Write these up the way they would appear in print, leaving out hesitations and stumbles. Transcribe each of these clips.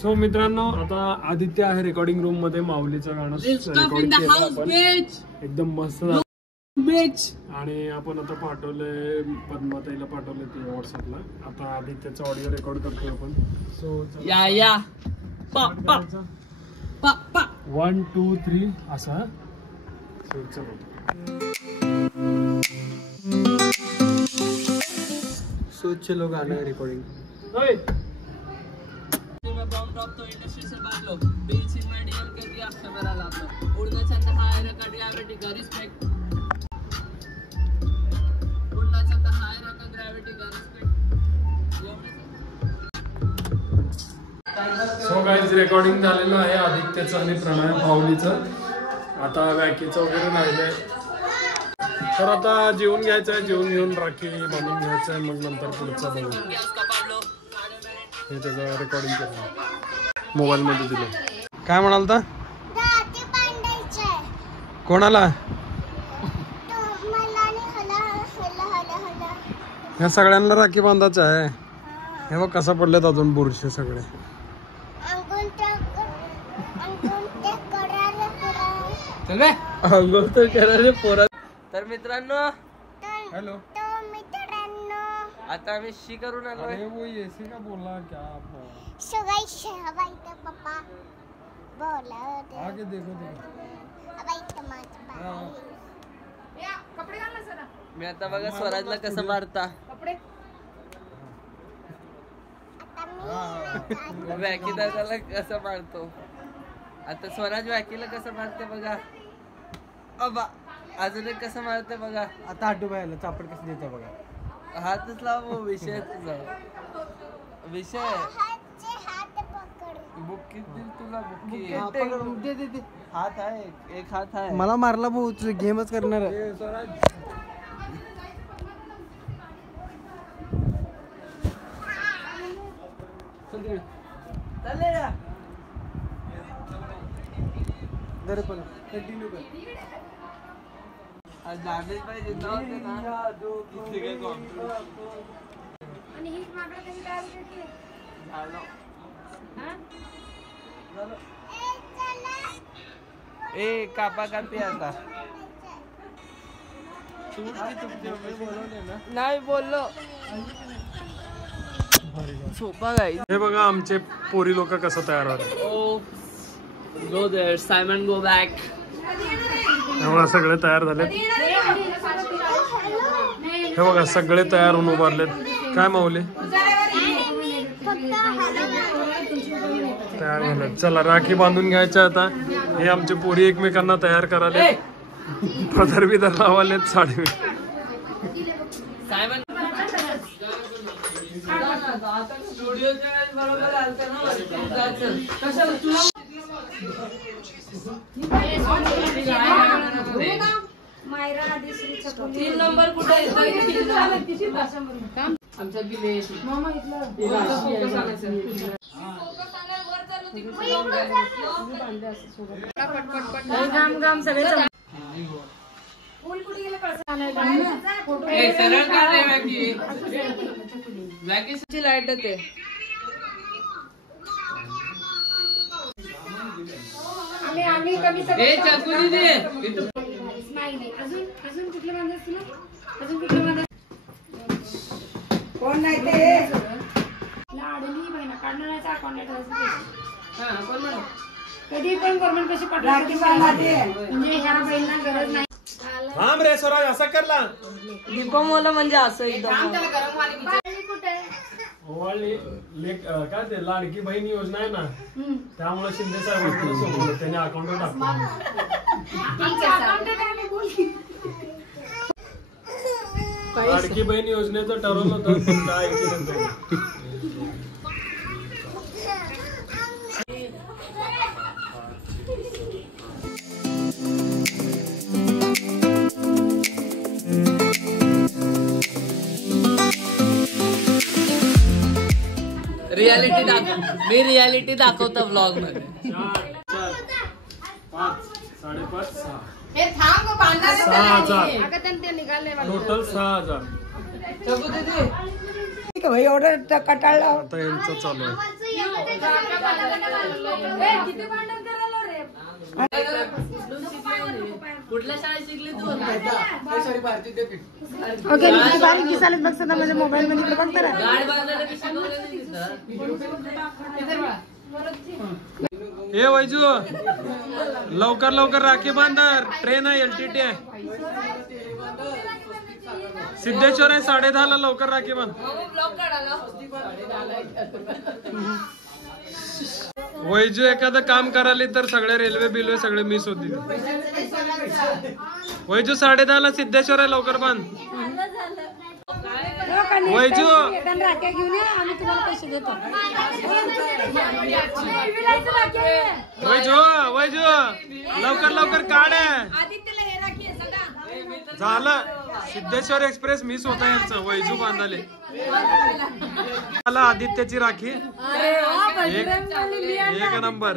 So मित्रांनो आता आदित्य आहे रेकॉर्डिंग रूम मध्ये माऊलीचं गाणं रेकॉर्ड केलं आपण एकदम मस्त आणि आपण आता पाठवलंय पद्माताईला पाठवलंय ते व्हॉट्सअपला. आता आदित्यचा ऑडिओ रेकॉर्ड करतोय आपण. सो या 1 2 3 असा. सो चलो सो चलो गाणं रेकॉर्डिंग. बॉम्ब ड्रॉप तो इंडस्ट्री से बाहर लो बिल सिंह में डीएम कर दिया खबर आला तो उड़ना चाहता हाय रका ग्रेविटी का रिस्पेक्ट उड़ना चाहता हाय रका ग्रेविटी का रिस्पेक्ट. सो गाईज रेकॉर्डिंग झालेलं आहे आदित्यचं आणि प्रणय माऊलीचं. आता वॅकीचं वगैरे राहिलंय तर आता जेवून घ्यायचं आहे. जेवून घेऊन राखी बांधून घ्यायचं आहे मग नंतर पुढचा बघू. हे त्याचं रेकॉर्डिंग केलं मोबाईल मध्ये दिलं. काय म्हणाल तर कोणाला ह्या सगळ्यांना राखी बांधायचं आहे. हे बघ कसं पडलेत अजून बुरशे सगळे. अंघोळ तर करायला पोरा. तर मित्रांनो हॅलो आता आम्ही शी करून आलोय. अरे वो ऐसे का बोला क्या पापा बोला आगे देखो मी आता बघा स्वराजला कसं मारता वॅकी दादाला कसं मारतो. आता स्वराज वॅकीला कसं मारते बघा. अबा अजून एक कसं मारते बघा. आता आटू बायला चापड कसं देते बघा. हातच लाव विषय तुझा विषय बुक्की दिल तुला बुक्की दे हात आहे एक हात आहे. मला मारला भाऊ तुझं गेमच करणार आहे. कंटिन्यू कर. दादेश पाहिजे ए कापा कापी आता नाही बोललो सोपा गाई. हे बघा आमचे पोरी लोक कसं तयार होते. Oh go there Simon go back. तेव्हा सगळे तयार झालेत. हे बघा सगळे तयार होऊन उभारलेत. काय माऊली तयार झालेत. चला राखी बांधून घ्यायच्या आता. हे आमचे पोरी एकमेकांना तयार कराले. पदर बिदर लावालेत साडी. सायमन स्टुडिओच्या वेळेस बरोबर आलतं ना कशाला तुला 3 नंबर कुठे आमच्या बिले सरळ काढले वॅकी वॅकीची लाईट येते. ए चाकुली दे अजून कुठलं बांधायचं तुला अजून कुठलं बांधायचं कोण नाही ते लाडली बहिणा काढणाऱ्याचा कॉन्टॅक्ट हा कोण म्हणा कधी पण गव्हर्नमेंट कशी पाठवते म्हणजे ह्या बहिणींना गरज नाही. थांब रे स्वराज असं करला. दीपमोला म्हणजे असं एकदम काय ते लाडकी बहीण योजना आहे ना त्यामुळे शिंदे साहेब त्याने अकाउंटवर टाकलं. लाडकी बहीण योजनेचं ठरवलं होतं पण काय रियालिटी मी रियालिटी दाखवतो ब्लॉग मध्ये. 4 5 5.5 6 हे थांब बांधा 6,000 अगं त्यांनी निघाले टोटल 6,000. भाई ऑर्डर कटाळला आता यांचं चालू आहे. किती भांडण करायला रे. कुठल्या शाळेत शिकली तू? ओके बारीक दिसायला बघ सदा माझ्या मोबाईल मध्ये बघ तर गाड बांधायला बी शिकवलं नाही तिथं. ए वैजू लवकर लवकर राखी बांधर. ट्रेन आहे LTT आहे. सिद्धेश्वर आहे 10:30 लवकर राखी बांध. वैजू एखादं काम कराली तर सगळे रेल्वे बिल्वे सगळे मिस होतील. वैजू 10:30 सिद्धेश्वर आहे लवकर बांध. वैजू राख्या घेऊन या आम्ही तुम्हाला पैसे देतो. वैजू वैजू लवकर लवकर काढ. झालं सिद्धेश्वर एक्सप्रेस मिस होता यांचं. वैजू बांधाले मला आदित्यची राखी एक नंबर.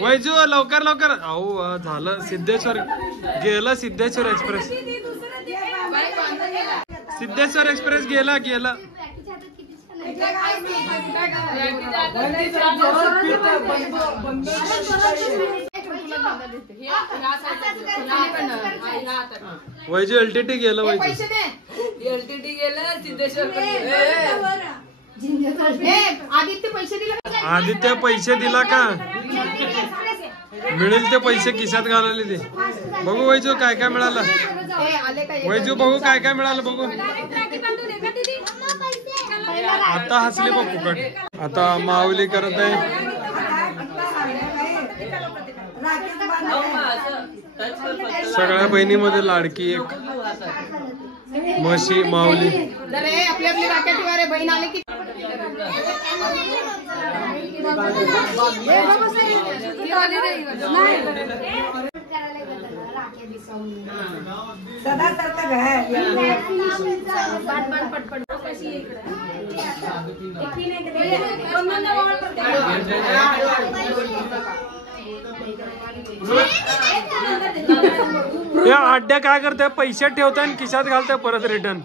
वैजू लवकर लवकर. अहो झालं सिद्धेश्वर गेलं. सिद्धेश्वर एक्सप्रेस सिद्धेश्वर एक्सप्रेस गेला गेला. वैजू LTT गेलं. वैजू LTT गेलं. सिद्धेश्वर आदित्य पैसे दिला का? मिळेल ते पैसे खिशात घालवले ते. बघू वैजू काय काय मिळालं. वैजू बघू काय काय मिळालं बघू. आता हसली बघ फुकट. आता माऊली करत आहे. सगळ्या बहिणीमध्ये लाडकी एक म्हशी माऊली. आपली आपली राख्या ठेवा रे. बहीण आले की या अड्ड्या काय करताय. पैसे ठेवताय आणि खिशात घालताय परत रिटर्न.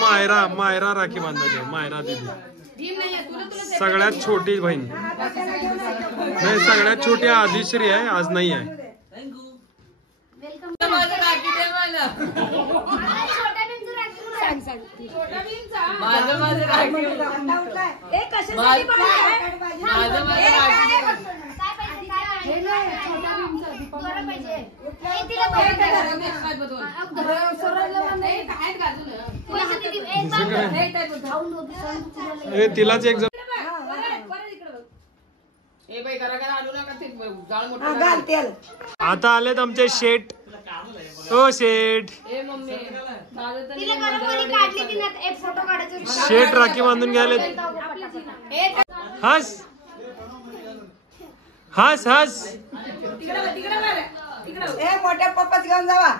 मायरा मायरा राखी बांधायची. मायरा दिदी सगळ्यात छोटी बहीण. नाही सगळ्यात छोटी आदिश्री आहे. आज नाही आहे. तिलाच एक आता आलेत आमचे शेठ. ओ शेठ शेठ राखी बांधून घ्यायला. हस हस हस मोठ्या पप्पाच घेऊन जावा.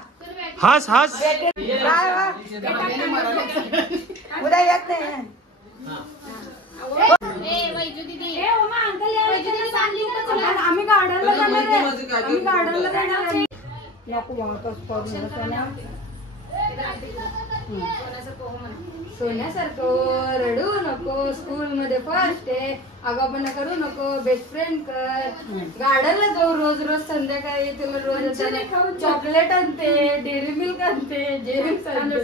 हस हस उद्या येत नाही. आम्ही गार्डनला जाणार आहे. आम्ही गार्डनला जाणार आहे. नको सोन्यासारखं रडू नको. स्कूल मध्ये फर्स्ट आहे. आगापणा करू नको. बेस्ट फ्रेंड कर. गार्डनला जाऊ रोज रोज. संध्याकाळी तुला रोज चॉकलेट आणते. डेअरी मिल्क आणते. जेम्स आणते.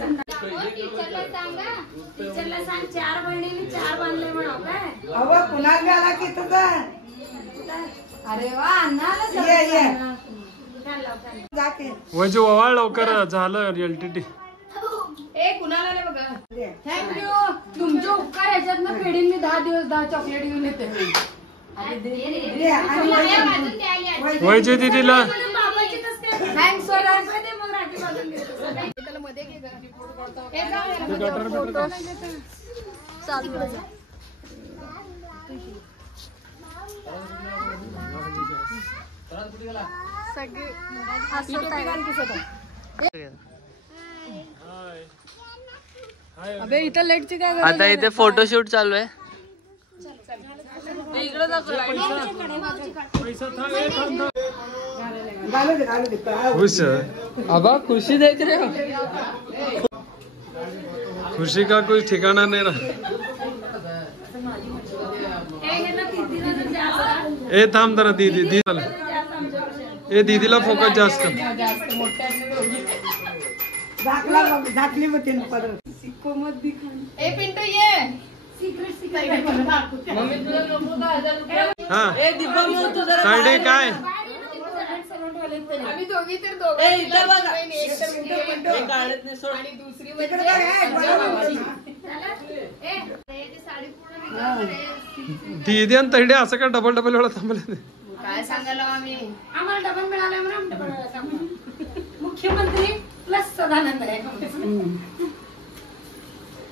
टीचरला सांग 4 बहिणींनी 4 बांधले म्हणा काय. अहो कुणाला गेला की तुझा. अरे वा अन्नाला वैजू ओवाळ लवकर. झालं LTT. कुणाला आले बघा. थँक्यू. तुमचे उपकार ह्याच्यातनं फेडीन मी 10 दिवस 10 चॉकलेट घेऊन येते. वैजू दीदीला थँक्स सगळे हसत आहे. अबे इथं लाईटची काय गरज आता आहे? इथे फोटोशूट चालू आहे. इकडे खुश है अबा खुशी देख रहे हो. खुशी का कोई ठिकाना नहीं रहा. ए थांब जरा दीदी ए दीदीला फोकस जास्त. ए पिंटू ये हा साडे काय आम्ही दोघी तर दोघं आणि दुसरी साडी पूर्ण दीदी आणि तैडे असं का डबल डबल वेळा थांबले. काय सांगायला आम्ही आम्हाला डबल मिळाला म्हणून डबल मिळाला. मुख्यमंत्री प्लस सदानंद आहे.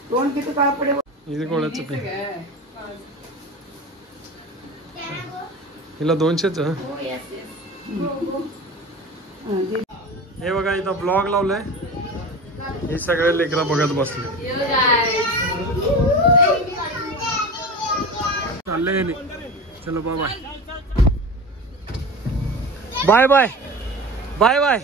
कोण किती काळ पुढे इथे कोणाचं पे हिला 200च. हे बघा इथं ब्लॉग लावलाय. हे सगळे लेकरं बघत बसले. चाललंय चलो bye bye bye bye bye bye.